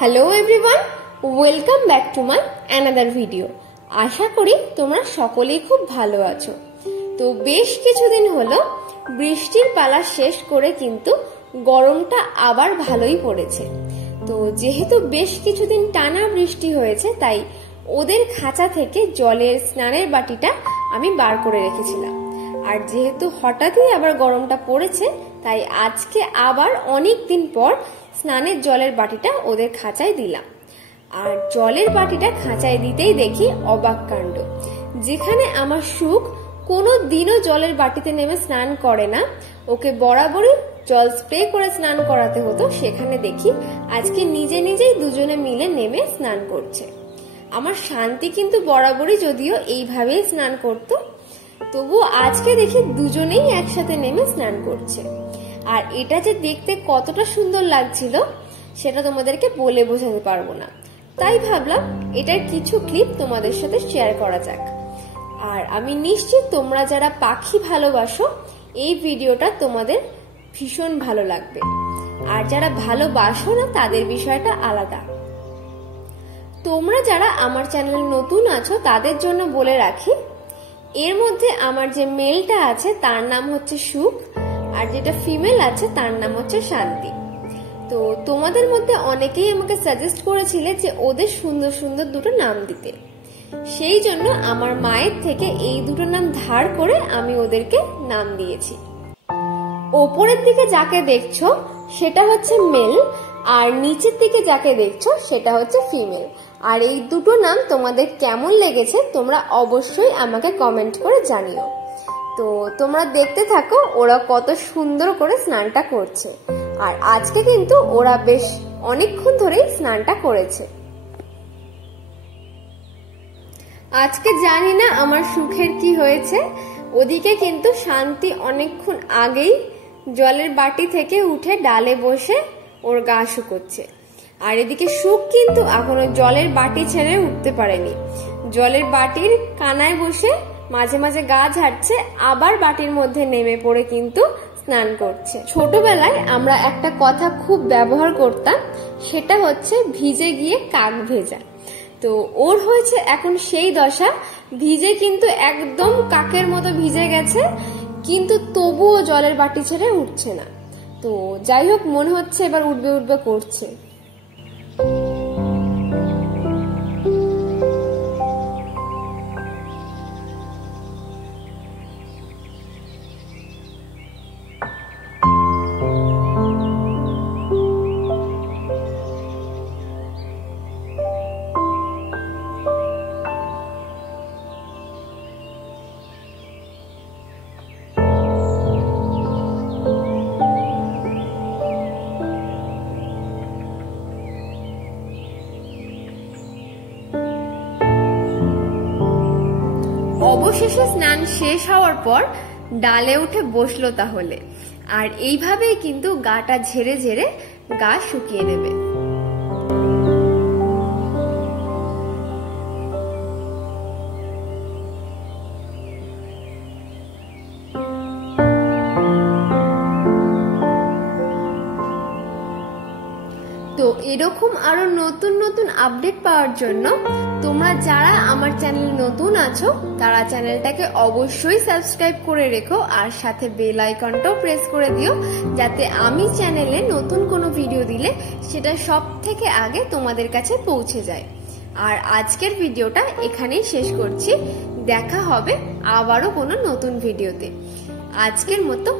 Hello everyone, welcome back to my another video. আশা করি তোমরা সকলেই খুব ভালো আছো। তো বেশ কিছুদিন হলো বৃষ্টির পালা শেষ করে কিন্তু গরমটা আবার ভালোই পড়েছে। তো যেহেতু বেশ কিছুদিন টানা বৃষ্টি হয়েছে, তাই ওদের খাঁচা থেকে জলের স্নানের বাটিটা আমি বার করে রেখেছিলাম। আর যেহেতু হঠাৎই আবার গরমটা পড়েছে, তাই আজকে আবার অনেক দিন পর স্নানের জলের বাটিটা ওদের খাঁচায় দিলাম। আর জলের বাটিটা খাঁচায় দিতেই দেখি অবাক কাণ্ড। যেখানে আমার সুখ কোনো দিনও জলের বাটিতে নেমে স্নান করে না, ওকে বরাবরই জল স্প্রে করে স্নান করাতে হতো, সেখানে দেখি আজকে নিজে নিজেই দুজনে মিলে নেমে স্নান করছে। আমার শান্তি কিন্তু বরাবরই যদিও এইভাবেই স্নান করতো, তবুও আজকে দেখি দুজনেই একসাথে নেমে স্নান করছে। আর এটা যে দেখতে কতটা সুন্দর লাগছিল সেটা তোমাদেরকে বলে বোঝাতে পারবো না, তাই ভাবলাম এটার কিছু ক্লিপ তোমাদের সাথে শেয়ার করা যাক। আর আমি নিশ্চিত তোমরা যারা পাখি ভালোবাসো এই ভিডিওটা তোমাদের ভীষণ ভালো লাগবে, আর যারা ভালোবাসো না তাদের বিষয়টা আলাদা। তোমরা যারা আমার চ্যানেলে নতুন আছো তাদের জন্য বলে রাখি, এর মধ্যে আমার যে মেলটা আছে তার নাম হচ্ছে সুখ, আর যেটা ফিমেল আছে তার নাম হচ্ছে শান্তি। তো তোমাদের মধ্যে অনেকেই আমাকে সাজেস্ট করেছিলে যে ওদের সুন্দর সুন্দর দুটো নাম দিতে, সেই জন্য আমার মায়ের থেকে এই দুটো নাম ধার করে আমি ওদেরকে নাম দিয়েছি। ওপরের দিকে যাকে দেখছো সেটা হচ্ছে মেল, আর নিচের দিকে যাকে দেখছো সেটা হচ্ছে ফিমেল। আর এই দুটো নাম তোমাদের কেমন লেগেছে তোমরা অবশ্যই আমাকে কমেন্ট করে জানিও। তো তোমরা দেখতে থাকো ওরা কত সুন্দর করে স্নানটা করছে। আর আজকে কিন্তু ওরা বেশ অনেকক্ষণ ধরেই স্নানটা করেছে। আজকে জানি না আমার সুখের কি হয়েছে, ওদিকে কিন্তু শান্তি অনেকক্ষণ আগেই জলের বাটি থেকে উঠে ডালে বসে ওর গা শুকোচ্ছে। আর এদিকে সুখ কিন্তু এখনো জলের বাটি ছেড়ে উঠতে পারেনি, জলের বাটির কানায় বসে মাঝে মাঝে গা ঝাড়ছে, আবার বাটির মধ্যে নেমে পড়ে কিন্তু স্নান করছে। ছোটবেলায় আমরা একটা কথা খুব ব্যবহার করতাম, সেটা হচ্ছে ভিজে গিয়ে কাক ভেজা। তো ওর হয়েছে এখন সেই দশা, ভিজে কিন্তু একদম কাকের মতো ভিজে গেছে, কিন্তু তবুও জলের বাটি ছেড়ে উঠছে না। তো যাই হোক, মনে হচ্ছে এবার উঠবে উঠবে করছে। অবশেষে স্নান শেষ হওয়ার পর ডালে উঠে বসলো তাহলে, আর এইভাবেই কিন্তু গাটা ঝেড়ে ঝেড়ে গা শুকিয়ে নেবে। তো এরকম আরো নতুন নতুন আপডেট পাওয়ার জন্য তোমরা যারা আমার চ্যানেল নতুন আছো তারা চ্যানেলটাকে অবশ্যই সাবস্ক্রাইব করে রেখো, আর সাথে বেল আইকনটাও প্রেস করে দিও, যাতে আমি চ্যানেলে নতুন কোনো ভিডিও দিলে সেটা সব থেকে আগে তোমাদের কাছে পৌঁছে যায়। আর আজকের ভিডিওটা এখানেই শেষ করছি, দেখা হবে আবারও কোনো নতুন ভিডিওতে। আজকের মতো